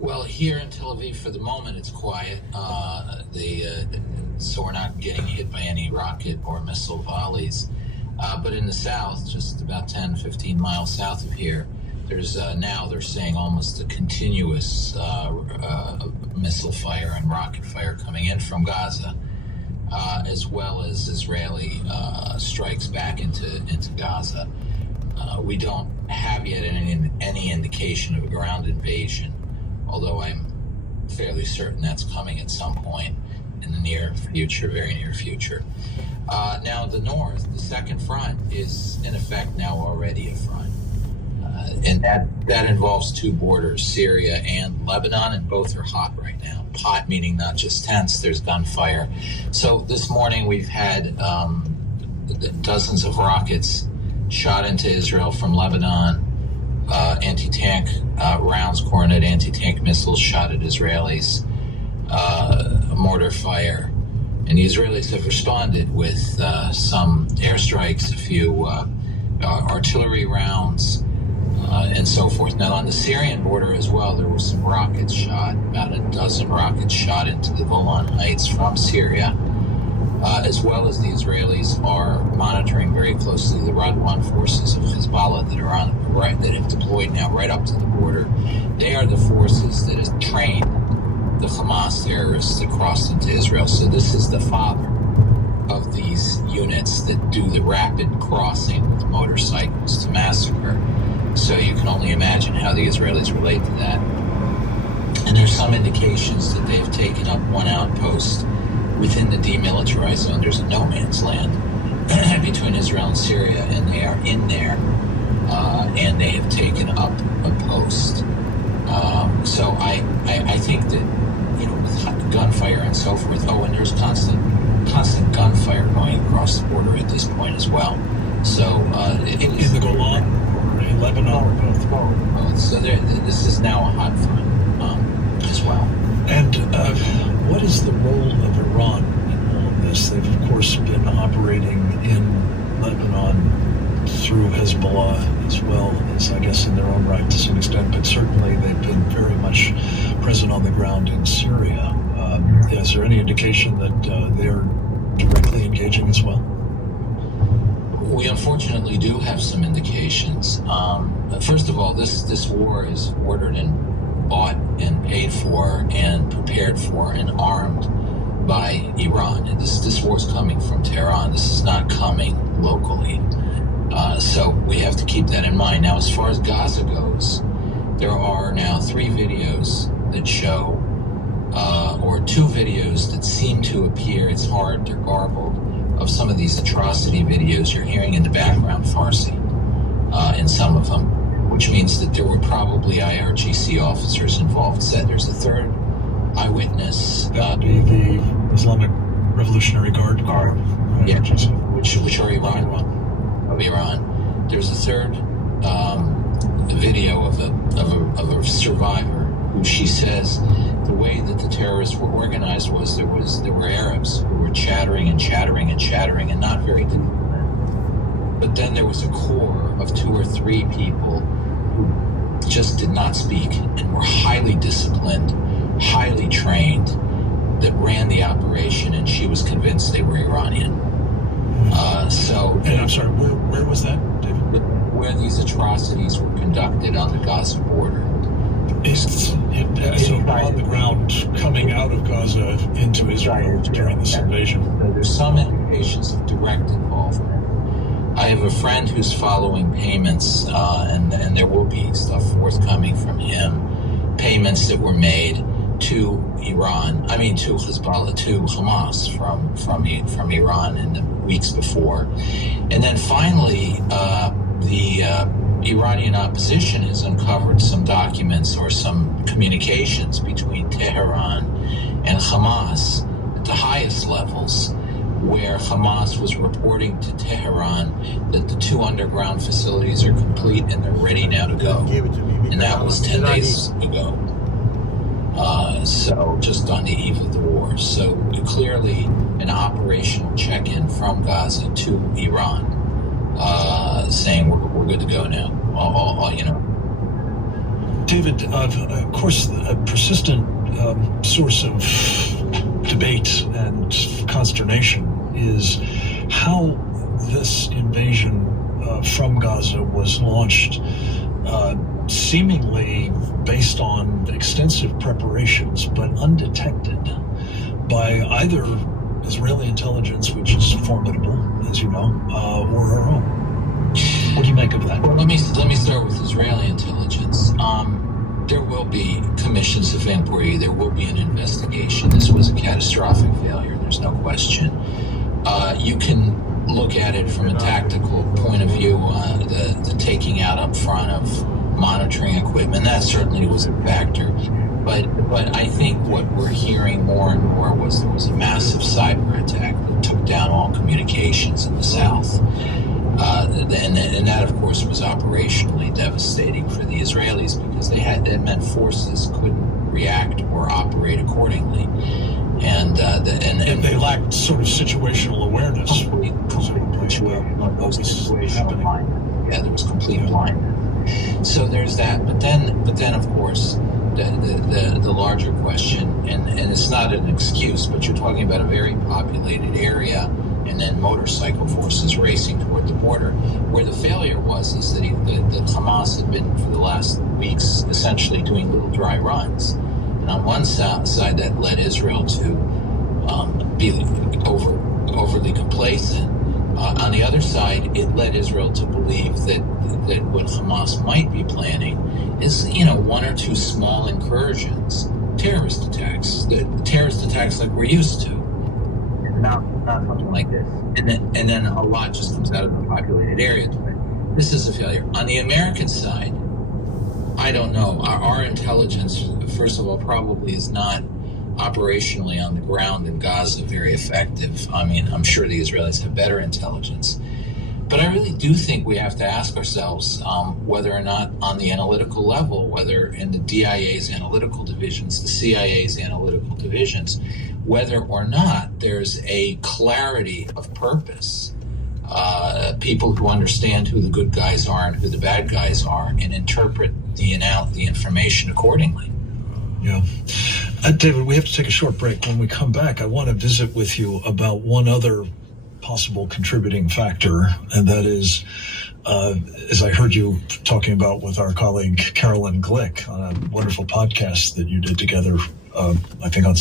Well, here in Tel Aviv, for the moment, it's quiet. So we're not getting hit by any rocket or missile volleys. But in the south, just about 10, 15 miles south of here, there's now they're saying almost a continuous missile fire and rocket fire coming in from Gaza, as well as Israeli strikes back into Gaza. We don't have yet any indication of a ground invasion, although I'm fairly certain that's coming at some point in the near future, very near future. Now, the north, the second front, is in effect now already a front. And that involves two borders, Syria and Lebanon, and both are hot right now. Hot meaning not just tense, there's gunfire. So this morning we've had dozens of rockets shot into Israel from Lebanon, anti-tank rounds, Kornet anti-tank missiles shot at Israelis, mortar fire. And the Israelis have responded with some airstrikes, a few artillery rounds, and so forth. Now, on the Syrian border as well, there were some rockets shot, about a dozen rockets shot into the Golan Heights from Syria, as well as the Israelis are monitoring very closely the Radwan forces of Hezbollah that are on the right, that have deployed now right up to the border. They are the forces that have trained the Hamas terrorists that crossed into Israel. So this is the father of these units that do the rapid crossing with motorcycles to massacre. So you can only imagine how the Israelis relate to that. And there's some indications that they've taken up one outpost within the demilitarized zone. There's a no man's land between Israel and Syria, and they are in there, and they have taken up a post. So I think that, with gunfire and so forth, and there's constant gunfire going across the border at this point as well. So in the Golan or in Lebanon or both? So this is now a hot front as well. And what is the role of Iran in all of this? They've, of course, been operating in Lebanon through Hezbollah as well as, I guess, in their own right to some extent, but certainly they've been very much present on the ground in Syria. Is there any indication that they're directly engaging as well? We unfortunately do have some indications. First of all, this war is ordered and bought and paid for and prepared for and armed by Iran. And this war is coming from Tehran. This is not coming locally. So we have to keep that in mind. Now, as far as Gaza goes, there are now 3 videos that show, or 2 videos that seem to appear, it's hard, they're garbled, of some of these atrocity videos you're hearing in the background, Farsi, in some of them, which means that there were probably IRGC officers involved. Said there's a third eyewitness. That would be the Islamic Revolutionary Guard. Yeah, which are Iran. There's a third video of a survivor who she says the way that the terrorists were organized was there were Arabs who were chattering and not very disciplined. But then there was a core of 2 or 3 people who just did not speak and were highly disciplined, highly trained, that ran the operation, and she was convinced they were Iranian. And I'm sorry, where was that, David? Where these atrocities were conducted on the Gaza border. So on the ground coming out of Gaza into Israel during this invasion. There's some indications of direct involvement. I have a friend who's following payments, and there will be stuff forthcoming from him, payments that were made to to Hezbollah, to Hamas from Iran in the weeks before. And then finally, the Iranian opposition has uncovered some documents or some communications between Tehran and Hamas at the highest levels, where Hamas was reporting to Tehran that the 2 underground facilities are complete and they're ready now to go. And that was 10 days ago. So just on the eve of the war. So clearly an operational check-in from Gaza to Iran, saying we're good to go now. David, of course, a persistent source of debate and consternation is how this invasion from Gaza was launched, seemingly based on extensive preparations, but undetected by either Israeli intelligence, which is formidable, as you know, or our own. What do you make of that? Well, let me start with Israeli intelligence. There will be commissions of inquiry. There will be an investigation. This was a catastrophic failure. There's no question. You can look at it from a tactical point of view. The taking out up front of monitoring equipment, that certainly was a factor. But I think what we're hearing more and more was there was a massive cyber attack that took down all communications in the south. And that, of course, was operationally devastating for the Israelis because that meant forces couldn't react or operate accordingly. And they lacked sort of situational awareness. Complete situational blindness. Yeah, there was complete blindness. So there's that. But then of course, the larger question, and it's not an excuse, but you're talking about a very populated area, and then motorcycle forces racing toward the border. Where the failure is that the Hamas had been for the last weeks essentially doing little dry runs. And on one side, that led Israel to be overly complacent. On the other side, it led Israel to believe that what Hamas might be planning is, one or two small incursions, terrorist attacks like we're used to. Not something like this. And then a lot just comes out of the populated area. This is a failure. On the American side, I don't know. Our intelligence, first of all, probably is not operationally on the ground in Gaza very effective. I mean, I'm sure the Israelis have better intelligence. But I really do think we have to ask ourselves whether or not on the analytical level, whether in the DIA's analytical divisions, the CIA's analytical divisions, whether or not there's a clarity of purpose, people who understand who the good guys are and who the bad guys are and interpret the information accordingly. Yeah. David, we have to take a short break. When we come back, I want to visit with you about one other possible contributing factor, and that is, as I heard you talking about with our colleague Carolyn Glick on a wonderful podcast that you did together, I think on